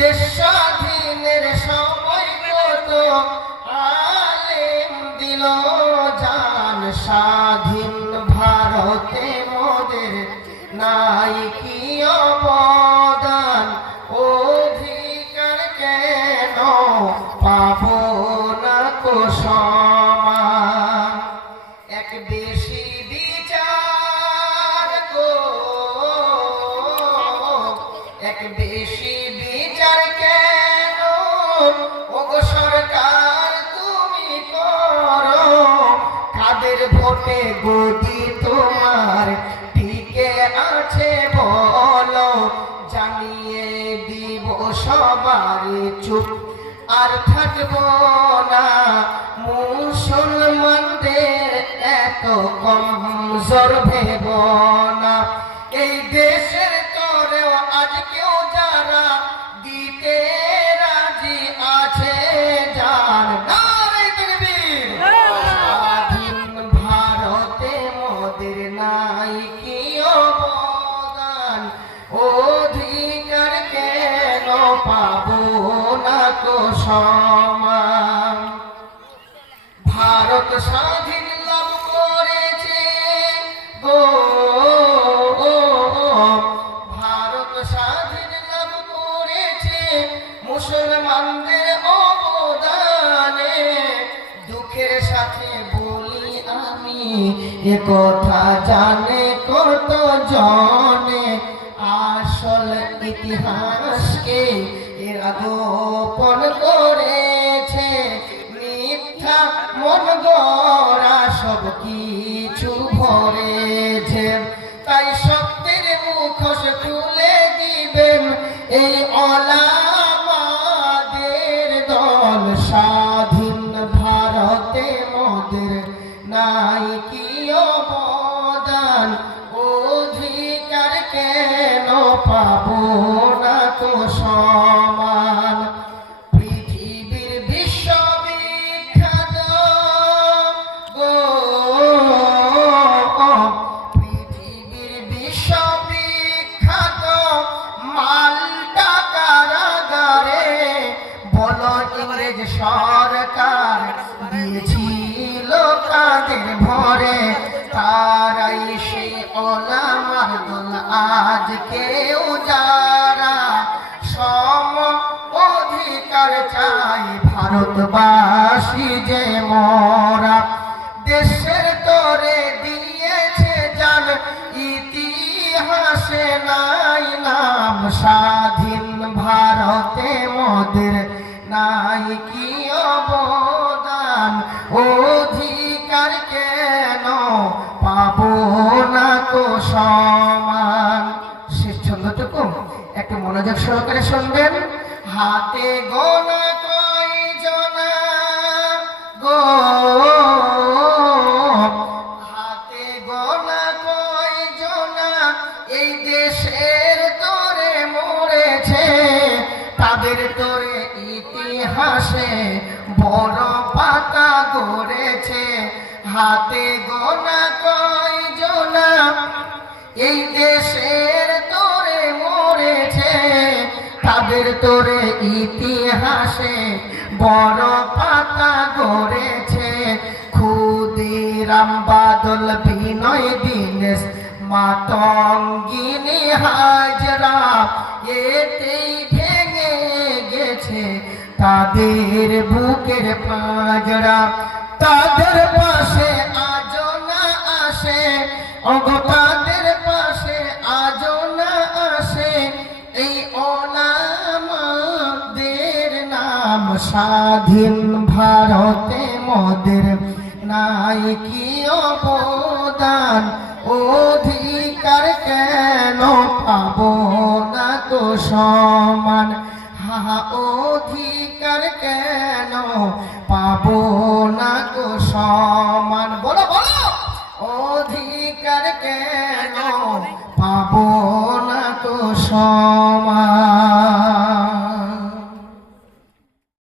দেশ স্বাধীনের সময় কত আলেম দিল জান, স্বাধীন ভারতে মোদের নাই কি অবদান, অধিকার কেন পাবো না কো সমান। এক বেশি বিচার গো, এক বেশি বিচার কেন ওগো সরকার তুমি করো, কাদের ভোটে গদি তোমার টিকে আছে বলো, জানিয়ে দিব সবার চুপ আর থাকবো না, মুসলমানদের এত কমজোর ভেব না। এই দেশের তরেও আজ কেউ যারা দিতে রাজি আছে যার, নারে তাকবীর। স্বাধীন ভারতে মোদের নাই কি অবদান, অধিকার কেন পাবো না তো সমান। ভারত স্বাধীন লাভ করেছে গো, ভারত স্বাধীন লাভ করেছে মুসলমানদের অবদানে, দুঃখের সাথে বলি আমি এ কথা জানে কত জনে, আসল ইতিহাসকে এরা গোপন করেছে, মিথ্যা মন গড়া সব কিছু ভরেছে, তাই সত্যের মুখোশ খুলে দিবেন এই ওলামাদের দল। স্বাধীন ভারতে মোদের নাই কি অবদান, অধিকার কেন পাবো না তো সমান। পৃথিবীর বিশ্ববিখ্যাত গো, পৃথিবীর বিশ্ববিখ্যাত মাল্টা কারাগারে বলো ইংরেজ সরকার দিয়েছিল কাদের ভরে, তারাই সেই ওলামার দল আজ কেউ যারা সম অধিকার চাই ভারতবাসী যে মোরা, দেশের তরে দিয়েছে জান ইতিহাসে নাই নাম, স্বাধীন ভারতে মোদের নাই কি অবদান, অধিকার কেন পাবো না তো সমান। শেষ ছন্দটুকু একটু মনোযোগ সহকারে শুনবেন। হাতে গোনা কয়জনা গো, হাতে গোনা কয়জনা এই দেশের তরে মরেছে, তাদের তরে ইতিহাসে বড় পাতা গড়েছে। হাতে গোনা কয়জনা এই দেশের তরে মরেছে, তাদের তরে ইতিহাসে বড় পাতা গড়েছে। ক্ষুদিরাম বাদল বিনয় দীনেশ মাতঙ্গিনী হাজরা, এতেই ভেঙে গেছে তাদের বুকের পাঁজরা। তাদের পাশে আজও না আসে ওগো, তাদের পাশে আজও না আসে এই ওলামাদের নাম। স্বাধীন ভারতে মোদের নাই কি অবদান, অধিকার কেন পাবো না তো সমান। হা অধিকার কেন পাবো না তো সমান।